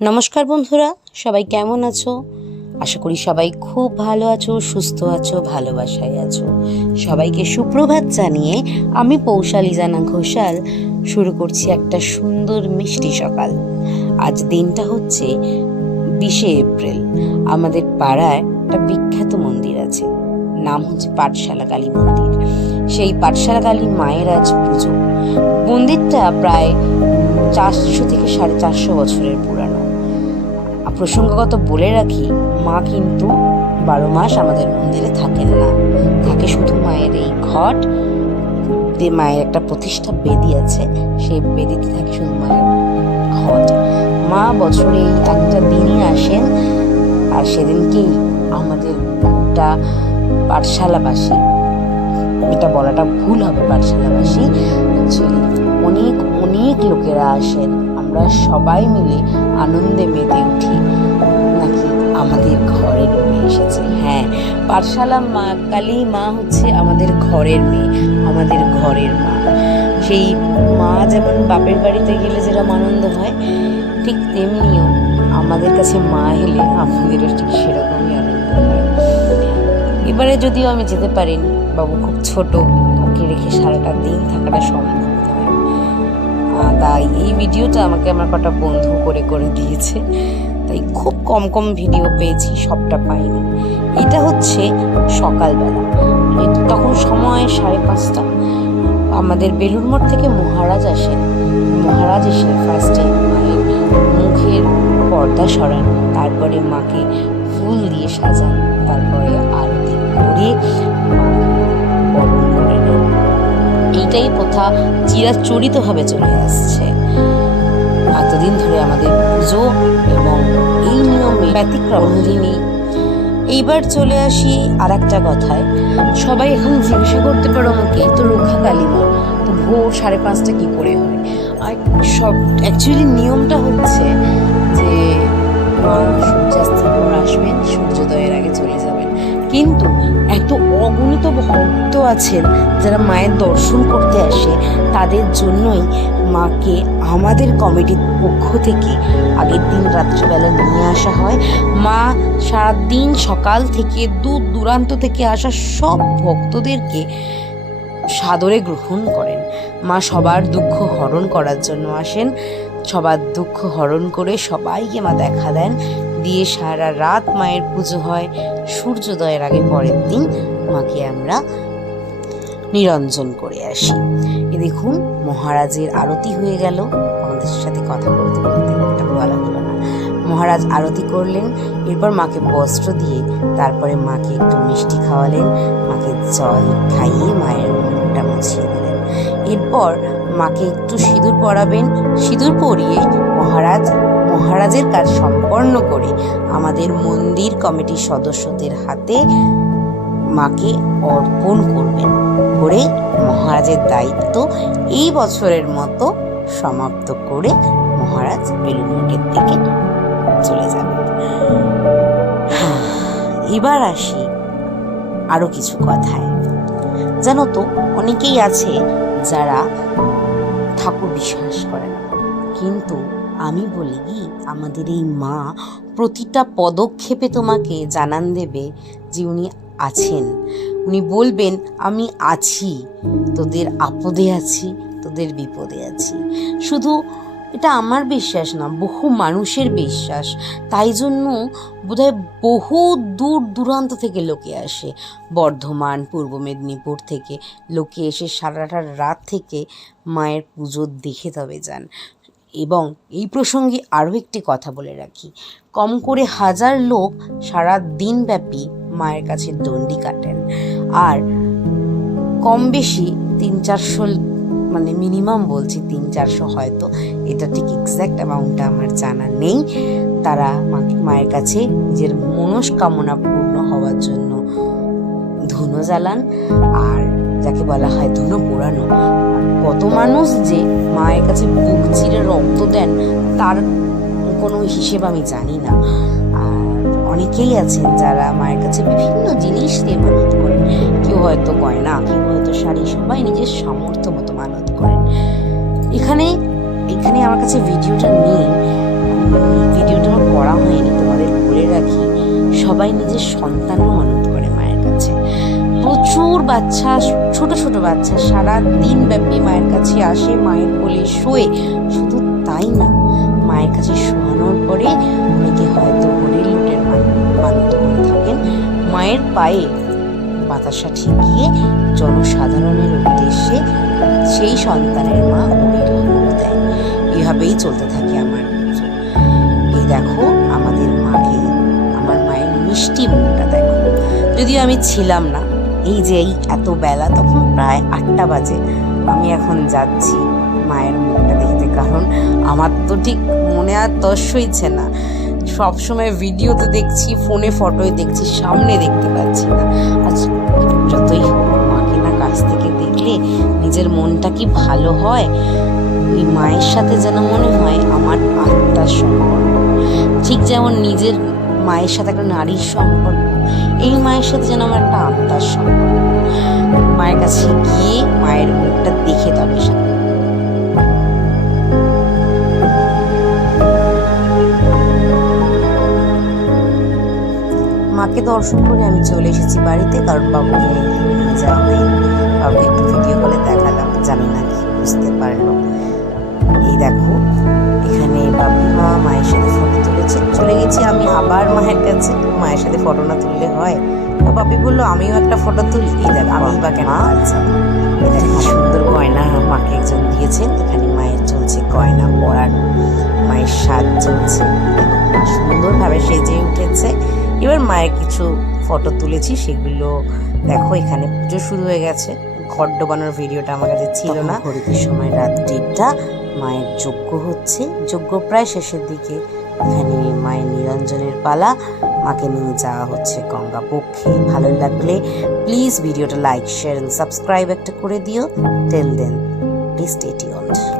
নমস্কার বন্ধুরা, সবাই কেমন আছো? আশা করি সবাই খুব ভালো আছো, সুস্থ আছো, ভালোবাসায় আছো। সবাইকে সুপ্রভাত জানিয়ে আমি পৌশালী জানা ঘোষাল, শুরু করছি একটা সুন্দর মিষ্টি সকাল। আজ দিনটা হচ্ছে বিশে এপ্রিল। আমাদের পাড়ায় একটা বিখ্যাত মন্দির আছে, নাম হচ্ছে পাঠশালা কালী মন্দির। সেই পাঠশালা কালী মায়ের আজ পুজো। মন্দিরটা প্রায় চারশো থেকে সাড়ে চারশো বছরের পুরানো। প্রসঙ্গগত বলে রাখি, মা কিন্তু বারো মাস আমাদের মন্দিরে থাকেন না। থাকে শুধু মায়ের এই ঘট দিয়ে মায়ের একটা প্রতিষ্ঠা বেদি আছে, সেই বেদিতে থাকে শুধু মায়ের ঘট। মা বছরে একটা দিনই আসেন, আর সেদিনকেই আমাদের গোটা পাঠশালাবাসী, এটা বলাটা ভুল হবে পাঠশালাবাসী অ্যাকচুয়ালি অনেক অনেক লোকেরা আসেন। আমরা সবাই মিলে আনন্দে মেতে উঠি। আমাদের ঘরের মেয়ে এসেছে। হ্যাঁ পাঠশালা মা কালী মা হচ্ছে আমাদের ঘরের মেয়ে, আমাদের ঘরের মা। সেই মা যেমন বাপের বাড়িতে গেলে যেরকম আনন্দ হয়, ঠিক তেমনিও আমাদের কাছে মা এলে আমাদেরও ঠিক সেরকমই আনন্দ হয়। এবারে যদিও আমি যেতে পারিনি, বাবু খুব ছোট, ওকে রেখে সারাটা দিন থাকাটা সম্ভব তাই এই ভিডিওটা আমাকে আমার কটা বন্ধু করে করে দিয়েছে। তাই খুব কম কম ভিডিও পেয়েছি, সবটা পাইনি। এটা হচ্ছে সকালবেলা। তখন সময় সাড়ে পাঁচটা। আমাদের বেলুর মঠ থেকে মহারাজ আসেন। মহারাজ এসে ফার্স্টে মায়ের মুখের পর্দা সরান, তারপরে মাকে ফুল দিয়ে সাজান, তারপরে আরতি করে করে এইটাই প্রথা, চিরাচরিতভাবে চলে আসছে। এতদিন ধরে আমাদের পুজো এবং এই নিয়মে ব্যতিক্রম। দিনই এইবার চলে আসি আর একটা কথায়। সবাই এখন জিজ্ঞাসা করতে পারো আমাকে তো রক্ষা কালিমা তো ভোর সাড়ে পাঁচটা কী করে হয়? আর সব অ্যাকচুয়ালি নিয়মটা হচ্ছে যে মা সূর্যাস্তের পর আসবেন, সূর্যোদয়ের আগে চলে যাবেন। কিন্তু এত অগণিত ভক্ত আছেন যারা মায়ের দর্শন করতে আসে, তাদের জন্যই মাকে আমাদের কমিটির পক্ষ থেকে আগের দিন রাত্রিবেলা নিয়ে আসা হয়। মা সারাদিন সকাল থেকে দূর দূরান্ত থেকে আসা সব ভক্তদেরকে সাদরে গ্রহণ করেন। মা সবার দুঃখ হরণ করার জন্য আসেন। সবার দুঃখ হরণ করে সবাইকে মা দেখা দেন। দিয়ে সারা রাত মায়ের পুজো হয়। সূর্যোদয়ের আগে পরের দিন মাকে আমরা নিরঞ্জন করে আসি। এ দেখুন, মহারাজের আরতি হয়ে গেল। আমাদের সাথে কথা বলতে বলতে এটা বলা হলো না। মহারাজ আরতি করলেন, এরপর মাকে বস্ত্র দিয়ে তারপরে মাকে একটু মিষ্টি খাওয়ালেন, মাকে জল খাইয়ে মায়ের মুখটা মুছিয়ে দিলেন। এরপর মাকে একটু সিঁদুর পরাবেন। সিঁদুর পরিয়ে মহারাজ, মহারাজের কাজ সম্পন্ন করে আমাদের মন্দির কমিটির সদস্যদের হাতে মাকে অর্পণ করবেন। করে মহারাজের দায়িত্ব এই বছরের মতো সমাপ্ত করে মহারাজ বেলুনঘাটের দিকে চলে যাবেন এবার আসি আরও কিছু কথায়। জানো তো, অনেকেই আছে যারা ঠাকুর বিশ্বাস করে না। কিন্তু আমি বলি আমাদের এই মা প্রতিটা পদক্ষেপে তোমাকে জানান দেবে যে উনি আছেন। উনি বলবেন, আমি আছি। তোদের আপদে আছি, তোদের বিপদে আছি। শুধু এটা আমার বিশ্বাস না, বহু মানুষের বিশ্বাস। তাই জন্য বোধহয় বহু দূর দূরান্ত থেকে লোকে আসে। বর্ধমান, পূর্ব মেদিনীপুর থেকে লোকে এসে সারাটা রাত থেকে মায়ের পুজো দেখে তবে যান। এবং এই প্রসঙ্গে আরও একটি কথা বলে রাখি। কম করে হাজার লোক সারা দিনব্যাপী মায়ের কাছে দণ্ডি কাটেন। আর কম বেশি তিন চারশো মানে মিনিমাম বলছি তিন চারশো হয়তো। এটা ঠিক এক্স্যাক্ট অ্যামাউন্টটা আমার জানা নেই। তারা মায়ের কাছে নিজের মনস্কামনা পূর্ণ হওয়ার জন্য ধুনো জ্বালান। আর যাকে বলা হয় ধুনো পোড়ানো। কত মানুষ যে মায়ের কাছে বুক চিরে রক্ত দেন, তার কোনো হিসেব আমি জানি না। আর অনেকেই আছেন যারা মায়ের কাছে বিভিন্ন জিনিস দিয়ে মানত করেন। কেউ হয়তো গয়না, কেউ হয়তো শাড়ি, সবাই নিজের সামর্থ্য মতো মানত করেন। এখানে এখানে আমার কাছে ভিডিওটা নেই। ভিডিওটা আমার করা হয়নি, তোমাদের বলে রাখি। সবাই নিজের সন্তানও মানত করে মায়ের কাছে। প্রচুর বাচ্চা, ছোট ছোট বাচ্চা সারা দিন ব্যাপী মায়ের কাছে আসে, মায়ের কোলে শোয়ে। শুধু তাই না? মায়ের কাছে শোয়ানোর পরে অনেকে হয়তো হরির লুটের মানত করে থাকেন। মায়ের পায়ে বাতাসা ঠেকিয়ে জনসাধারণের উদ্দেশ্যে সেই সন্তানের মা হরির দেয় এভাবেই চলতে থাকে আমার এই দেখো, আমাদের মাকে, আমার মায়ের মিষ্টি মুখটা দেখো। যদিও আমি ছিলাম না, এই যে এই এত বেলা, তখন প্রায় আটটা বাজে। আমি এখন যাচ্ছি। মায়ের মুখটা দেখতে, কারণ আমার তো ঠিক মনে আর তস হইছে না। সবসময় ভিডিওতে দেখছি ফোনে ফটোয় দেখছি, সামনে দেখতে পাচ্ছি না। আজ যতই মাকে না কাছ থেকে দেখলে, নিজের মনটা কি ভালো হয়? ওই মায়ের সাথে যেন মনে হয় আমার আত্মার সম্পর্ক। ঠিক যেমন নিজের মায়ের সাথে একটা নারীর সম্পর্ক, এই মায়ের সাথে যেন আমার একটা আত্মার সম্পর্ক। মায়ের কাছে গিয়ে মায়ের মুখটা দেখে তবে মাকে দর্শন করে আমি চলে এসেছি বাড়িতে কারণ বাবুকে নিয়ে যাওয়া হয়নি। বাবুকে একটু ভিডিও করে দেখালাম জানি না কি বুঝতে পারল এই দেখো এখানে বাবু মা মায়ের সাথে ফটো তুলেছে। চলে গেছি আমি আবার মায়ের কাছে। মায়ের সাথে ফটো না তুললে হয়? তো বাপি বলল আমিও একটা ফটো তুলি। এই দেখ আমি বা কেন এটা কি সুন্দর গয়না মাকে একজন দিয়েছেন এখানে মায়ের চলছে গয়না পরানো মায়ের সাজ চলছে। এবার মায়ের কিছু ফটো তুলেছি সেগুলো দেখো এখানে পুজো শুরু হয়ে গেছে। ঘর ডোবানোর ভিডিওটা আমার কাছে ছিল না। সময় রাত দেড়টা মায়ের যজ্ঞ হচ্ছে। যজ্ঞ প্রায় শেষের দিকে। এখানে মায়ের নিরঞ্জনের পালা মাকে নিয়ে যাওয়া হচ্ছে গঙ্গা পক্ষে ভালো লাগলে প্লিজ ভিডিওটা লাইক শেয়ার অ্যান্ড সাবস্ক্রাইব একটা করে দিও। Till then please stay tuned